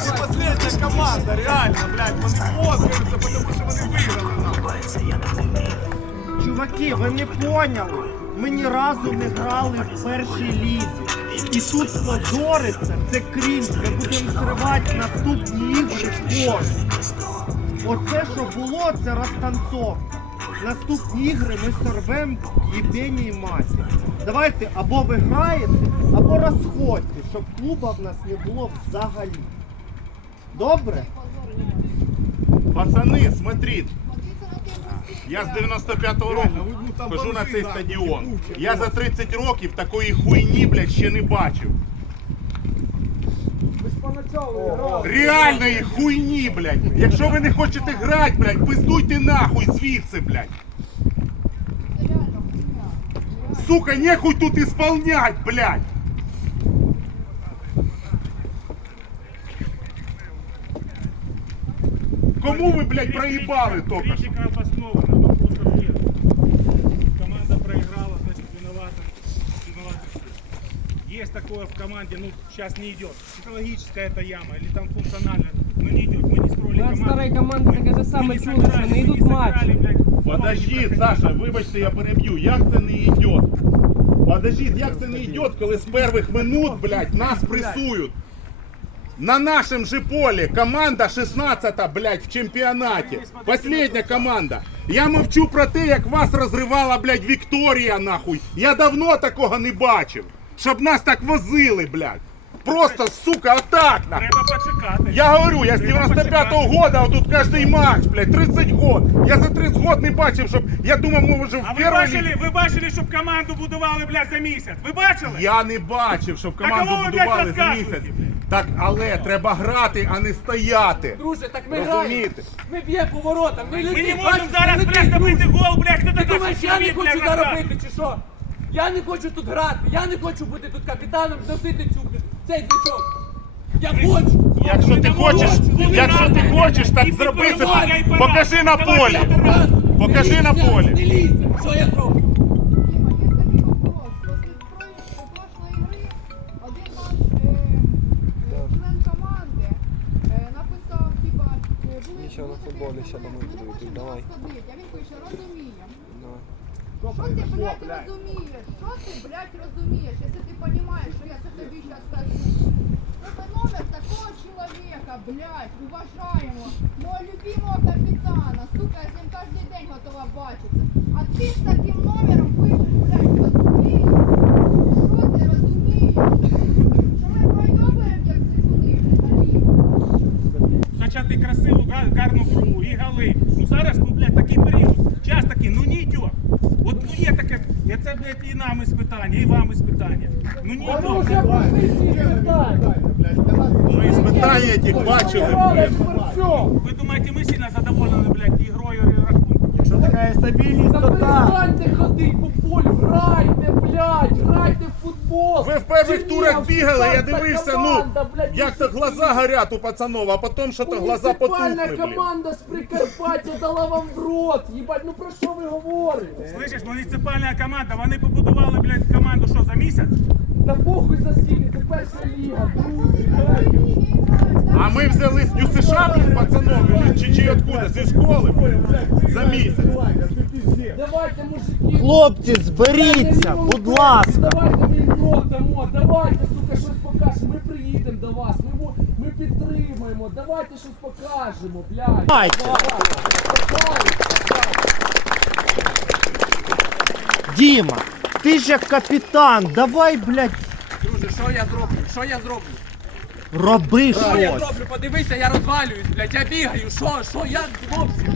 Це Последня команда, реально, блядь, вони позгаються, тому що вони виграли. Чуваки, ви не поняли. Ми ні разу не грали в першій лізі. І тут позориться, це крім, ми будемо зривати наступні ігри кожен. Оце, що було, це розтанцовка. Наступні ігри ми сорвемо єбені і масі. Давайте або ви граєте, або розходьте, щоб клуба в нас не було взагалі. Добре? Пацани, смотрите. Я з 95-го року хожу на цей стадіон. Я за 30 років такої хуйні, блядь, ще не бачив. Реальної хуйні, блядь. Якщо ви не хочете грати, блядь, пиздуйте нахуй звідси, блядь. Сука, нехуй тут исполнять, блядь. Кому ви, блядь, проїбали тільки що? Критика обоснована, вопросов нет. Есть такое в команде, ну сейчас не идет. Психологическая это яма или там функционально, но не идет. Мы не строили Ну, от команду. старої команди таке же саме Мы не чули, що сыграли, не мы йдуть не матчі. сыграли, блядь, футбол не Подождіть, проходили. Саша, вибачте, я переб'ю. Як це не йде? Подождіть, як це не йде, коли з перших минут, блядь, нас пресують. На нашем же поле команда 16 блядь, в чемпіонаті. Последня команда. Я мовчу про те, як вас розривала, блядь, Вікторія, нахуй. Я давно такого не бачив. Щоб нас так возили, блядь. Просто, сука, отак, нахуй. Треба почекати. Я говорю, я з 95-го года, а тут кожний матч, блядь, 30 год. Я за 30 год не бачив, щоб, я думав, ми вже в А ви першій бачили, ви бачили, щоб команду будували, блядь, за місяць? Ви бачили? Я не бачив, щоб команду кого ви, блядь, будували за розказуєте, місяць. Так, але треба грати, а не стояти. Друже, так ми Розумієте? Ми б'ємо поворотом. Ми Ми людей, не можемо зараз, людей блядь, забити гол, блядь, хто Ти такий думаєш, я не хочу блядь, зараз бити чи що? Я не хочу тут грати, я не хочу бути тут капітаном, носити цю, цей значок. Я хочу. Якщо ти хочеш, якщо ти хочеш, так зроби це. Покажи на полі. Покажи на полі. Не лізь, що я зроблю? Діма, є такий вопрос. Після прошлої гри один наш член команди написав, типа, Нічого на футболі, ще домой до давай. А він пише, розуміємо. Ну. Що ти, блядь, розумієш? Що ти, блядь, розумієш? Якщо ти розумієш, що я це тобі зараз скажу. Це номер такого чоловіка, блядь, уважаємо. Мого любимого капітана. Сука, я з ним кожен день готова бачитися. А ти з таким номером пишеш, блядь, розумієш? Що ти розумієш? Що ми пройобуємо, як цигуни, блядь, Хоча ти красиву, гарну гру, і голи. Ну зараз, ну, блядь, такий період. Час такий, ну не йде. І це, блядь, і нам іспитання, і вам іспитання. Ну ні, ну. Ми іспитання тих бачили. Блядь. Ви думаєте, ми сильно задоволені, блядь, ігрою і Що Якщо така стабільність, Та то так. перестаньте ходити по полю, грайте, блядь, грайте в футбол. Ви в перших турах бігали, я дивився, команда, ну, блядь, як то глаза горять у пацанов, а потім що то глаза потухли, блін. команда з Прикарпаття дала вам в рот. Їбать, ну про що ви говорите? Слышиш, муніципальна команда, вони побудували, блядь, команду що, за місяць? Та похуй за скільки, це перша ліга, друзі. А ми взяли з ЮСШ, блін, пацанов, или чи, чи откуда, зі школи, блін, за місяць. Давайте, мужики. Хлопці, зберіться, будь ласка. Давайте ми їм рот дамо, давайте, сука, щось покажемо. Ми приїдемо до вас, ми, ми підтримаємо, давайте щось покажемо, блядь. Давайте. Давайте. Діма, ти ж як капітан, давай, блядь, Друже, що я зроблю? Що я зроблю? роби Що я щось. зроблю? Подивися, я розвалююсь, блядь, я бігаю, що, що, як, хлопці?